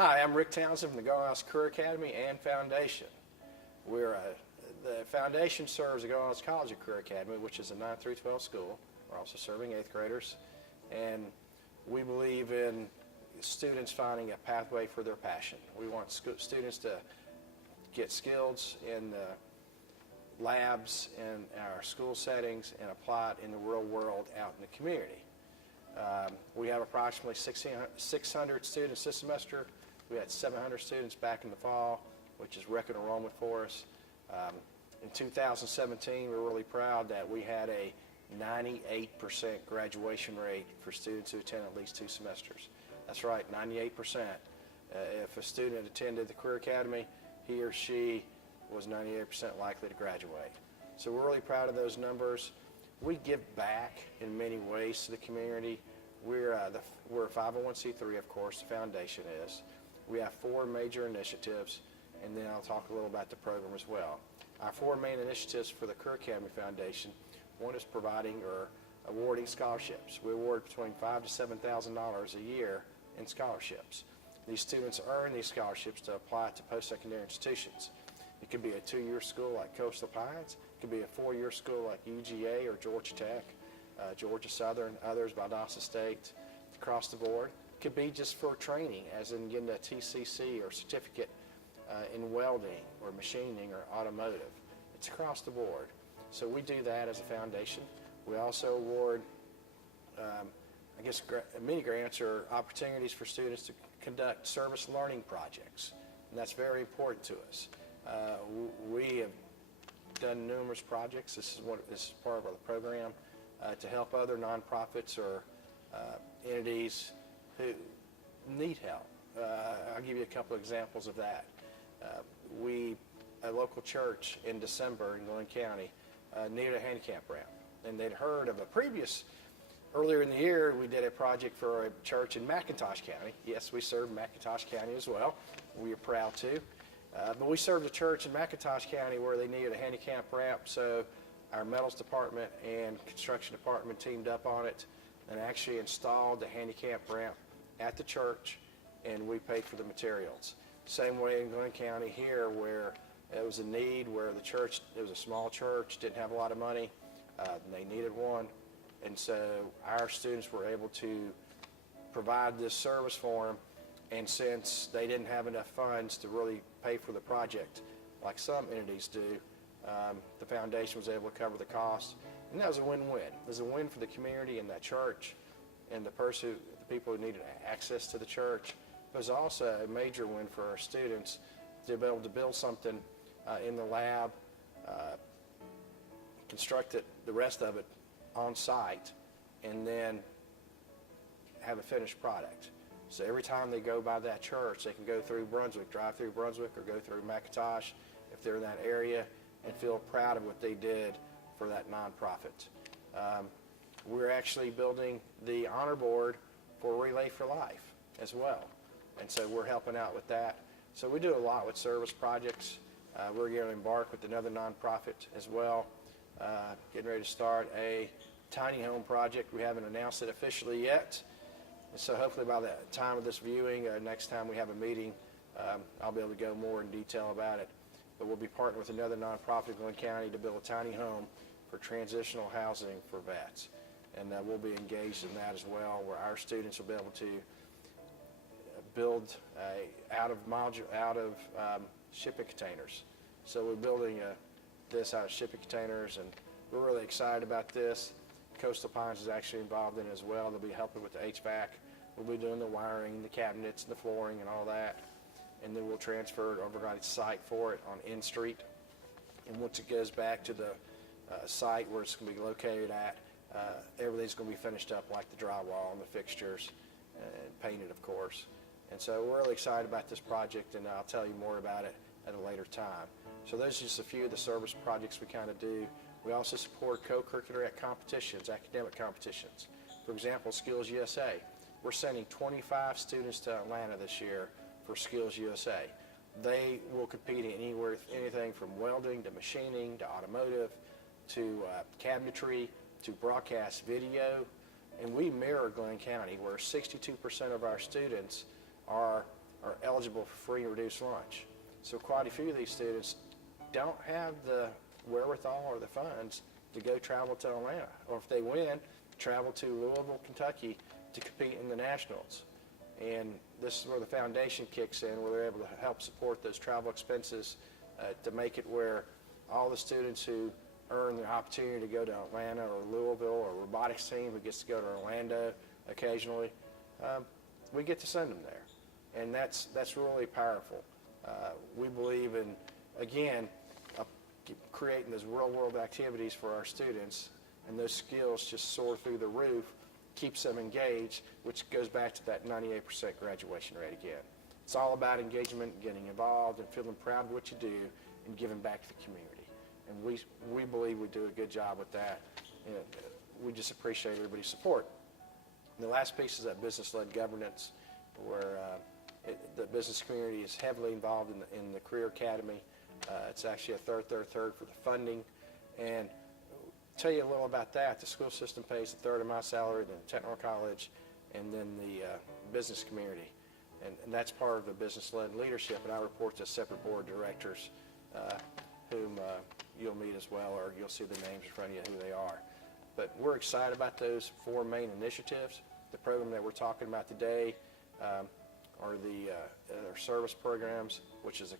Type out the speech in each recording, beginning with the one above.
Hi, I'm Rick Townsend from the Galhouse Career Academy and Foundation. The foundation serves the Galhouse College and Career Academy, which is a 9 through 12 school. We're also serving 8th graders, and we believe in students finding a pathway for their passion. We want students to get skills in the labs in our school settings and apply it in the real world out in the community. We have approximately 600 students this semester. We had 700 students back in the fall, which is record enrollment for us. In 2017, we're really proud that we had a 98% graduation rate for students who attend at least 2 semesters. That's right, 98%. If a student attended the Career Academy, he or she was 98% likely to graduate. So we're really proud of those numbers. We give back in many ways to the community. We're a 501c3, of course, the foundation is. We have 4 major initiatives, and then I'll talk a little about the program as well. Our 4 main initiatives for the Career Academy Foundation, one is providing or awarding scholarships. We award between $5,000 to $7,000 a year in scholarships. These students earn these scholarships to apply to post-secondary institutions. It could be a 2-year school like Coastal Pines. It could be a 4-year school like UGA or Georgia Tech, Georgia Southern, others, Valdosta State, across the board. It could be just for training, as in getting a TCC or certificate in welding or machining or automotive. It's across the board. So we do that as a foundation. We also award, mini grants or opportunities for students to conduct service learning projects, and that's very important to us. We have done numerous projects. This is part of our program to help other nonprofits or entities who need help. I'll give you a couple examples of that. A local church in December in Glenn County needed a handicap ramp, and they'd heard of earlier in the year we did a project for a church in McIntosh County. Yes, we serve McIntosh County as well. We are proud to. But we served a church in McIntosh County where they needed a handicap ramp, so our metals department and construction department teamed up on it and actually installed the handicap ramp at the church, and we paid for the materials. Same way in Glenn County here, where it was a need, where the church, it was a small church, didn't have a lot of money, they needed one, and so our students were able to provide this service for them, and since they didn't have enough funds to really pay for the project, like some entities do, the foundation was able to cover the cost, and that was a win-win. It was a win for the community and that church and the people who needed access to the church. It was also a major win for our students to be able to build something in the lab, construct it, the rest of it on site, and then have a finished product. So every time they go by that church, they can go through Brunswick, drive through Brunswick, or go through McIntosh if they're in that area, and feel proud of what they did for that nonprofit. We're actually building the honor board for Relay for Life as well, and so we're helping out with that. So we do a lot with service projects. We're going to embark with another nonprofit as well, getting ready to start a tiny home project. We haven't announced it officially yet. So hopefully by the time of this viewing, next time we have a meeting, I'll be able to go more in detail about it. But we'll be partnering with another nonprofit in Glenn County to build a tiny home for transitional housing for vets. And we'll be engaged in that as well, where our students will be able to build out of shipping containers. So we're building this out of shipping containers, and we're really excited about this. Coastal Pines is actually involved in it as well. They'll be helping with the HVAC. We'll be doing the wiring, the cabinets, and the flooring, and all that. And then we'll transfer it over to the site for it on N Street. And once it goes back to the site where it's going to be located at, everything's going to be finished up, like the drywall and the fixtures, and painted, of course. And so we're really excited about this project, and I'll tell you more about it at a later time. So those are just a few of the service projects we kind of do. We also support co-curricular competitions, academic competitions. For example, Skills USA. We're sending 25 students to Atlanta this year for Skills USA. They will compete in anything from welding to machining to automotive to cabinetry to broadcast video. And we mirror Glenn County, where 62% of our students are are eligible for free and reduced lunch. So quite a few of these students don't have the wherewithal or the funds to go travel to Atlanta, or if they win, travel to Louisville, Kentucky to compete in the nationals. And this is where the foundation kicks in, where they're able to help support those travel expenses to make it where all the students who earn the opportunity to go to Atlanta or Louisville, or robotics team who gets to go to Orlando occasionally, we get to send them there. And that's really powerful. We believe in, again, creating those real-world activities for our students, and those skills just soar through the roof, keeps them engaged, which goes back to that 98% graduation rate again. It's all about engagement, getting involved, and feeling proud of what you do, and giving back to the community. And we believe we do a good job with that. And we just appreciate everybody's support. And the last piece is that business-led governance, where the business community is heavily involved in the Career Academy. It's actually a third for the funding. And tell you a little about that. The school system pays a third of my salary, then technical college, and then the business community. And that's part of the business-led leadership, and I report to separate board directors whom you'll meet as well, or you'll see the names in front of you, who they are. But we're excited about those 4 main initiatives. The program that we're talking about today are our service programs, which is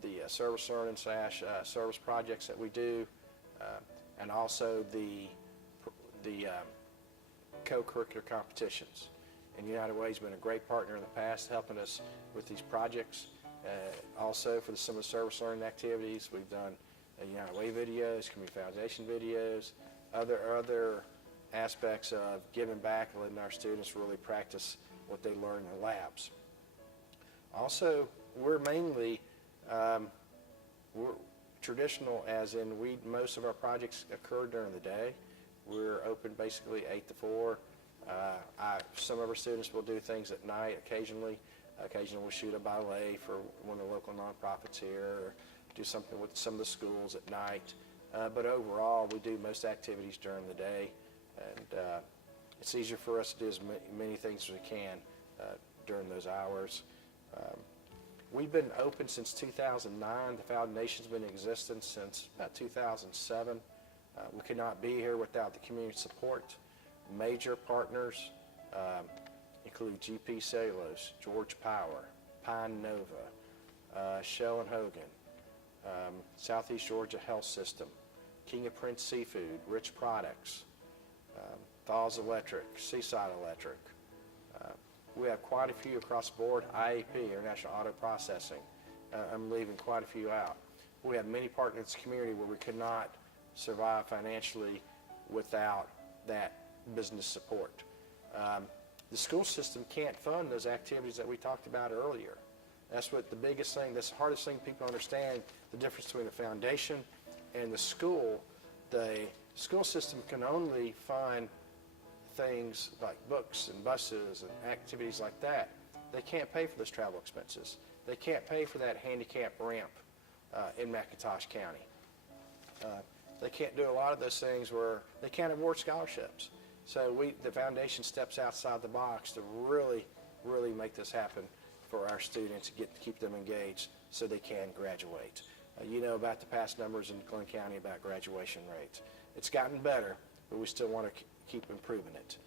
the service learning / service projects that we do, and also the co-curricular competitions. And United Way's been a great partner in the past, helping us with these projects. Also for some of the service learning activities, we've done United Way videos, Community Foundation videos, other aspects of giving back and letting our students really practice what they learn in the labs. Also, we're mainly we're traditional, as in most of our projects occur during the day. We're open basically 8 to 4. Some of our students will do things at night occasionally. Occasionally we'll shoot a ballet for one of the local nonprofits here, or do something with some of the schools at night. But overall, we do most activities during the day, and it's easier for us to do as many things as we can during those hours. We've been open since 2009. The foundation's been in existence since about 2007. We could not be here without the community support. Major partners include GP Cellulose, George Power, Pine Nova, Shell and Hogan, Southeast Georgia Health System, King of Prince Seafood, Rich Products, Thaws Electric, Seaside Electric. We have quite a few across the board. IAP, International Auto Processing. I'm leaving quite a few out. We have many partners in this community where we could not survive financially without that business support. The school system can't fund those activities that we talked about earlier. That's what the biggest thing, that's the hardest thing people understand, the difference between the foundation and the school. The school system can only fund things like books and buses and activities like that. They can't pay for those travel expenses. They can't pay for that handicap ramp in McIntosh County. They can't do a lot of those things where they can't award scholarships. So the foundation steps outside the box to really, really make this happen for our students, keep them engaged so they can graduate. You know about the past numbers in Glenn County about graduation rates. It's gotten better, but we still want to keep improving it.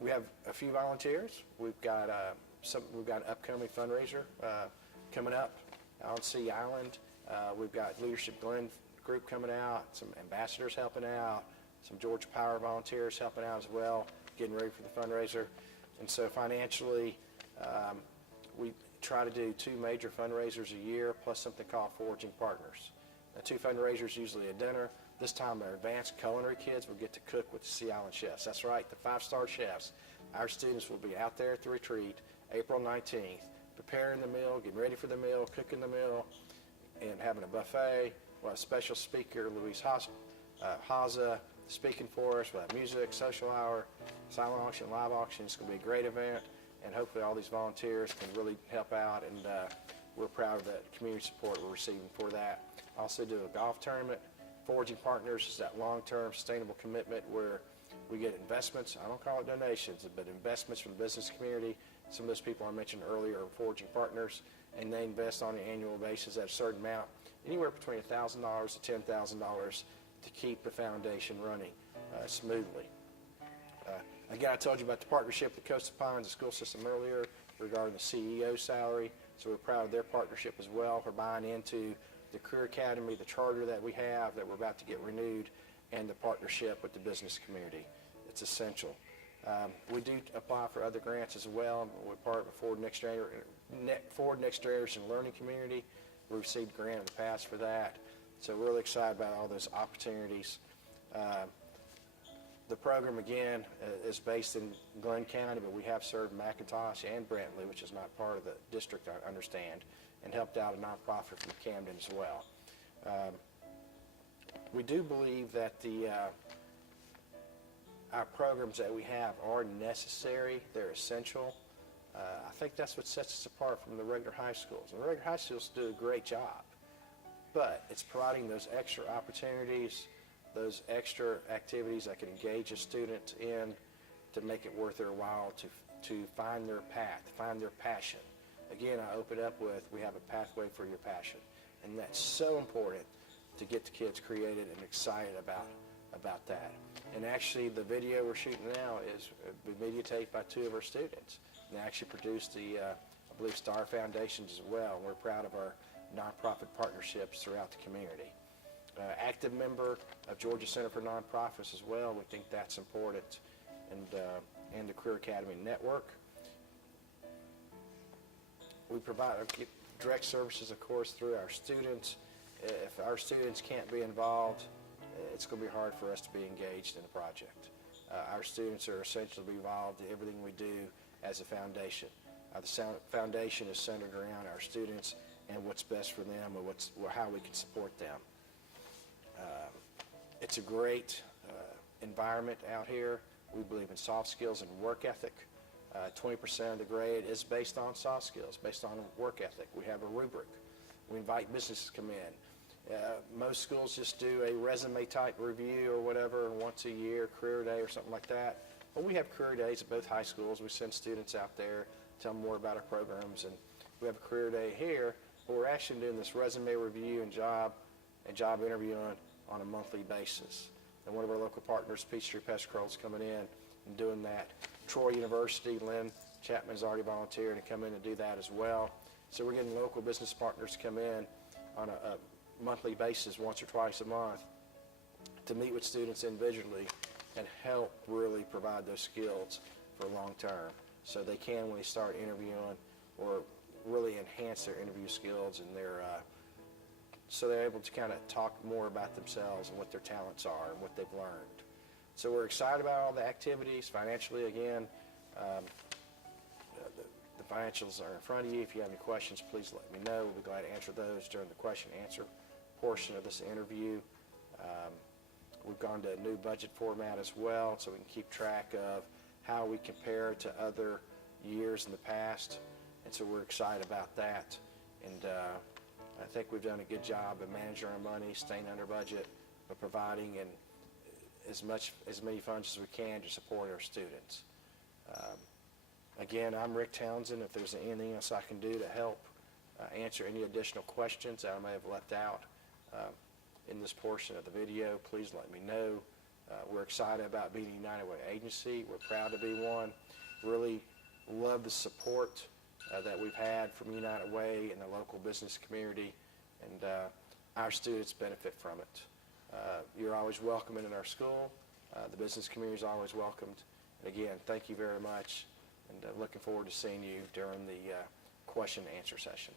We have a few volunteers. We've got an upcoming fundraiser coming up on Sea Island. We've got Leadership Glenn group coming out, some ambassadors helping out, some Georgia Power volunteers helping out as well, getting ready for the fundraiser. And so financially, we try to do 2 major fundraisers a year, plus something called Forging Partners. Now, 2 fundraisers, usually a dinner. This time our advanced culinary kids will get to cook with the Sea Island chefs. That's right, the 5-star chefs. Our students will be out there at the retreat April 19th, preparing the meal, getting ready for the meal, cooking the meal, and having a buffet. We'll have a special speaker, Louise Haza, speaking for us. We'll have music, social hour, silent auction, live auction. It's going to be a great event, and hopefully all these volunteers can really help out, and we're proud of the community support we're receiving for that. Also do a golf tournament. Forging Partners is that long-term sustainable commitment where We get investments, I don't call it donations, but investments from the business community. Some of those people I mentioned earlier are forging partners, and they invest on an annual basis at a certain amount, anywhere between $1,000 to $10,000 to keep the foundation running smoothly. Again, I told you about the partnership with Coastal Pines, the school system earlier, regarding the CEO salary. So we're proud of their partnership as well for buying into the Career Academy, the charter that we have that we're about to get renewed, and the partnership with the business community. It's essential. We do apply for other grants as well. We're part of a Ford Next Generation Learning Community. We received a grant in the past for that. So we're really excited about all those opportunities. The program, again, is based in Glenn County, but we have served McIntosh and Brantley, which is not part of the district, I understand, and helped out a nonprofit from Camden as well. We do believe that our programs that we have are necessary. They're essential. I think that's what sets us apart from the regular high schools. And the regular high schools do a great job, but it's providing those extra opportunities, those extra activities that can engage a student in to make it worth their while to find their path, find their passion. Again, I open up with, we have a pathway for your passion. And that's so important to get the kids created and excited about that. And actually, the video we're shooting now is videotaped by 2 of our students. They actually produced the, I believe, Star Foundations as well. And we're proud of our nonprofit partnerships throughout the community. Active member of Georgia Center for Nonprofits as well. We think that's important, and the Career Academy Network. We provide direct services, of course, through our students. If our students can't be involved, it's going to be hard for us to be engaged in a project. Our students are essentially involved in everything we do as a foundation. The foundation is centered around our students and what's best for them and how we can support them. It's a great environment out here. We believe in soft skills and work ethic. 20% of the grade is based on soft skills, based on work ethic. We have a rubric. We invite businesses to come in. Most schools just do a resume type review or whatever once a year, career day or something like that. But we have career days at both high schools. We send students out there, tell them more about our programs, and we have a career day here where we're actually doing this resume review and job interviewing on a monthly basis. And one of our local partners, Peachtree Pest Control, is coming in and doing that. Troy University, Lynn Chapman has already volunteered to come in and do that as well. So we're getting local business partners to come in on a monthly basis, once or twice a month, to meet with students individually and help really provide those skills for long term, so they can, when they start interviewing, or really enhance their interview skills and so they're able to kind of talk more about themselves and what their talents are and what they've learned. So we're excited about all the activities. Financially, again, the financials are in front of you. If you have any questions, please let me know. We'll be glad to answer those during the question and answer portion of this interview. We've gone to a new budget format as well, so we can keep track of how we compare to other years in the past. And so we're excited about that. And I think we've done a good job of managing our money, staying under budget, but providing as many funds as we can to support our students. Again, I'm Rick Townsend. If there's anything else I can do to help answer any additional questions that I may have left out in this portion of the video, please let me know. We're excited about being a United Way agency. We're proud to be one. Really love the support that we've had from United Way and the local business community, and our students benefit from it. You're always welcome in our school. The business community is always welcomed. And again, thank you very much, and looking forward to seeing you during the question and answer session.